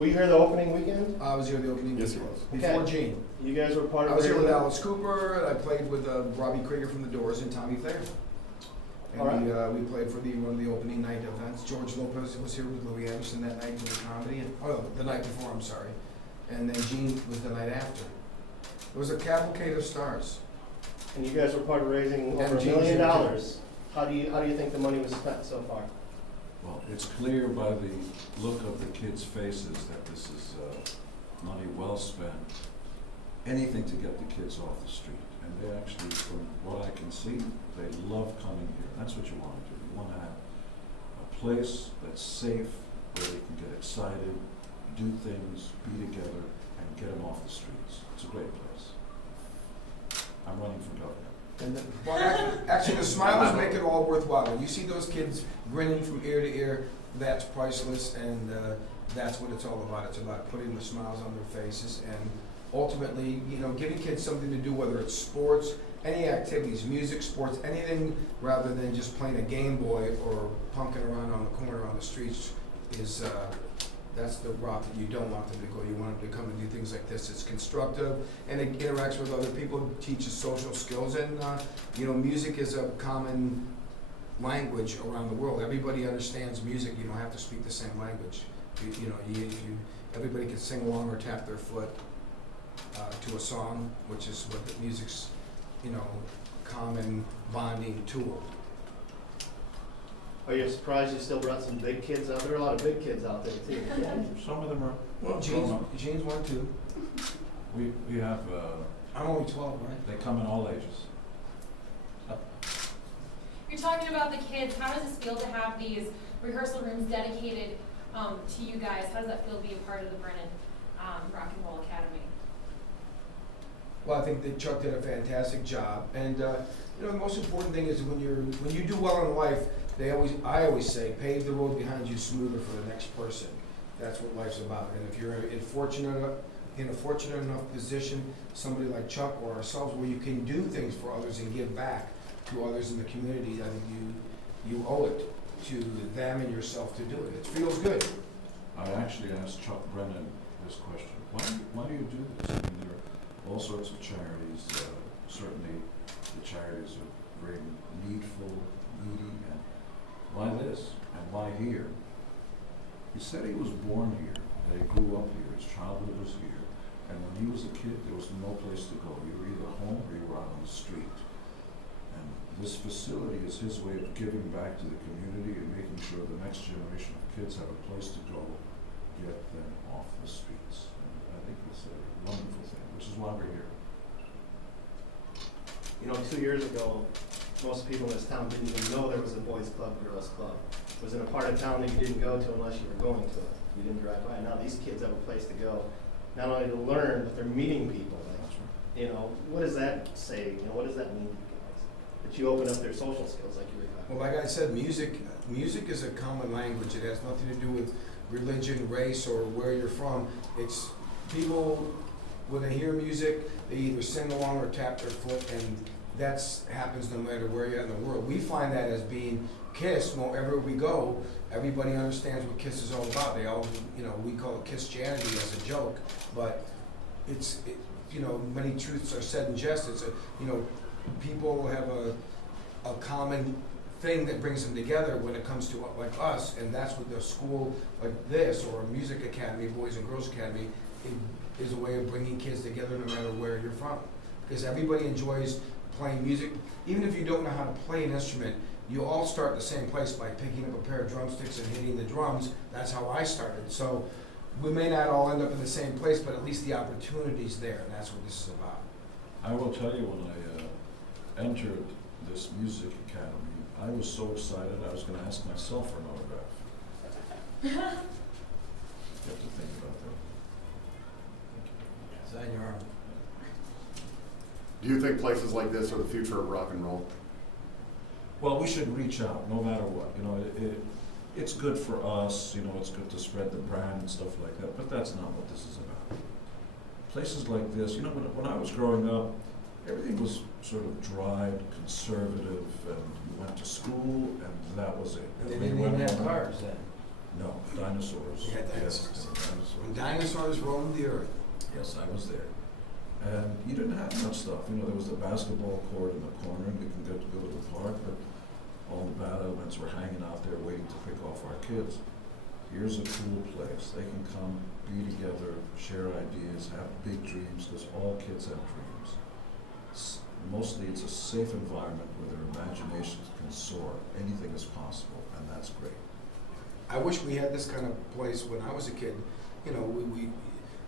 Were you here the opening weekend? I was here the opening Yes, weekend. he was. Before Okay. Gene. You guys were part of I was here with everything? Alice Cooper, and I played with Robbie Krieger from The Doors and Tommy Thayer. And All right. we played for one of the opening night events. George Lopez was here with Louis Anderson that night doing comedy. The night before, I'm sorry. And then Gene was the night after. It was a cavalcade of stars. And you guys were part of raising And over $1 Gene's million. here too. How do you think the money was spent so far? Well, it's clear by the look of the kids' faces that this is money well spent. Anything to get the kids off the street. And they actually, from what I can see, they love coming here. That's what you want to do. You want to have a place that's safe, where they can get excited, do things, be together, and get them off the streets. It's a great place. I'm running for governor. And actually, the smiles make it all worthwhile. When you see those kids grinning from ear to ear, that's priceless, and that's what it's all about. It's about putting the smiles on their faces and ultimately, giving kids something to do, whether it's sports, any activities, music, sports, anything, rather than just playing a Game Boy or punking around on the corner on the streets is, that's the route that you don't want them to go. You want them to come and do things like this. It's constructive, and it interacts with other people, teaches social skills, and music is a common language around the world. Everybody understands music. You don't have to speak the same language. Everybody can sing along or tap their foot to a song, which is what the music's, common bonding tool. Are you surprised you still brought some big kids out? There are a lot of big kids out there too. Some of them are Well, grown up. Gene's one too. We have, I'm only 12, right? they come in all ages. You're talking about the kids. How does this feel to have these rehearsal rooms dedicated to you guys? How does that feel to be a part of the Brennan Rock and Roll Academy? Well, I think that Chuck did a fantastic job, and the most important thing is when you do well in life, I always say, pave the road behind you smoother for the next person. That's what life's about. And if you're in a fortunate enough position, somebody like Chuck or ourselves, where you can do things for others and give back to others in the community, I think you owe it to them and yourself to do it. It feels good. I actually asked Chuck Brennan this question. Why do you do this? I mean, there are all sorts of charities. Certainly the charities are very needful, needy, and why this? And why here? He said he was born here, that he grew up here, his childhood was here, and when he was a kid, there was no place to go. You were either home or you were out on the street. And this facility is his way of giving back to the community and making sure the next generation of kids have a place to go, get them off the streets. And I think it's a wonderful thing, which is why we're here. 2 years ago, most people in this town didn't even know there was a boys club, girls club. It was in a part of town that you didn't go to unless you were going to it. You didn't drive by. Now these kids have a place to go, not only to learn, but they're meeting people. That's right. What does that say? What does that mean to you guys? That you open up their social skills like you were talking Well, like I said, music is a common language. It has nothing to do with religion, race, or where you're from. It's people, when they hear music, they either sing along or tap their foot, and that happens no matter where you're at in the world. We find that as being KISS, wherever we go, everybody understands what KISS is all about. They all, we call it Christianity as a joke, but many truths are said in jest. It's people have a common thing that brings them together when it comes to like us, and that's what the school like this or a music academy, Boys and Girls Academy, is a way of bringing kids together no matter where you're from. Because everybody enjoys playing music. Even if you don't know how to play an instrument, you all start the same place by picking up a pair of drumsticks and hitting the drums. That's how I started. So we may not all end up in the same place, but at least the opportunity's there, and that's what this is about. I will tell you, when I entered this music academy, I was so excited I was going to ask myself for an autograph. You have to think about that. Sign your arm. Do you think places like this are the future of rock and roll? Well, we should reach out, no matter what. It's good for us. It's good to spread the brand and stuff like that. But that's not what this is about. Places like this, when I was growing up, everything was sort of dry, conservative, and you went to school, and that was it. And they didn't even have cars then. No, dinosaurs. You had Yes, dinosaurs. there were dinosaurs. When dinosaurs roamed the earth. Yes, I was there. And you didn't have much stuff. You know, there was the basketball court in the corner, and we can go to the park, but all the bad elements were hanging out there waiting to pick off our kids. Here's a cool place. They can come, be together, share ideas, have big dreams, because all kids have dreams. Mostly it's a safe environment where their imaginations can soar. Anything is possible, and that's great. I wish we had this kind of place when I was a kid. You know,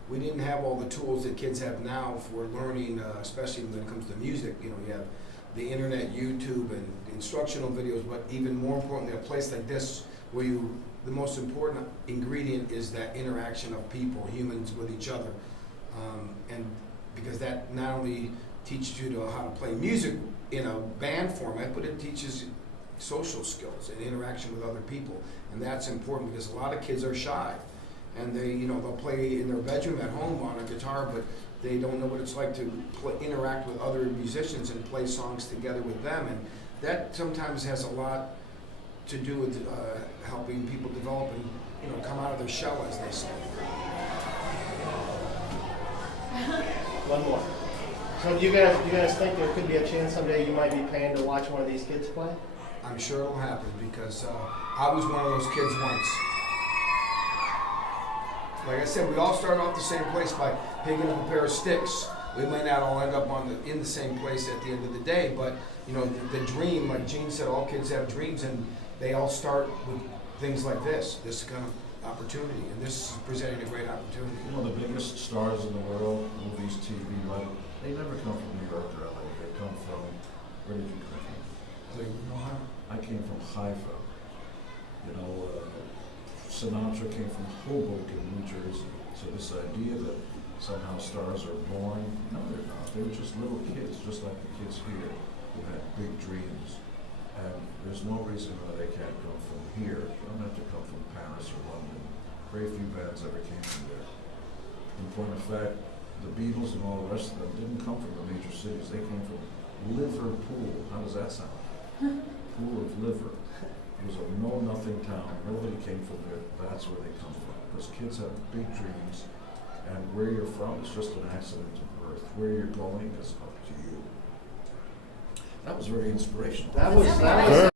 we didn't have all the tools that kids have now for learning, especially when it comes to music. You know, you have the internet, YouTube, and instructional videos, but even more importantly, a place like this where the most important ingredient is that interaction of people, humans with each other. And because that not only teaches you how to play music in a band format, but it teaches social skills and interaction with other people. And that's important because a lot of kids are shy. And they'll play in their bedroom at home on a guitar, but they don't know what it's like to interact with other musicians and play songs together with them. And that sometimes has a lot to do with helping people develop and come out of their shell, as they say. One more. So do you guys think there could be a chance someday you might be paying to watch one of these kids play? I'm sure it'll happen because I was one of those kids once. Like I said, we all start off the same place by picking up a pair of sticks. We may not all end up in the same place at the end of the day, but the dream, like Gene said, all kids have dreams, and they all start with things like this kind of opportunity, and this is presenting a great opportunity. You know, the biggest stars in the world, movies, TV, like, they never come from New York or LA. They come from, where did you come from? I came from Haifa. You know, Sinatra came from Hoboken, New Jersey. So this idea that somehow stars are born, no, they're not. They were just little kids, just like the kids here, who had big dreams. And there's no reason why they can't come from here. You don't have to come from Paris or London. Very few bands ever came from there. In point of fact, the Beatles and all the rest of them didn't come from the major cities. They came from Liverpool. How does that sound? Pool of liver. It was a know-nothing town. Nobody came from there. That's where they come from. Because kids have big dreams, and where you're from is just an accident of birth. Where you're going is up to you. That was very inspirational. That was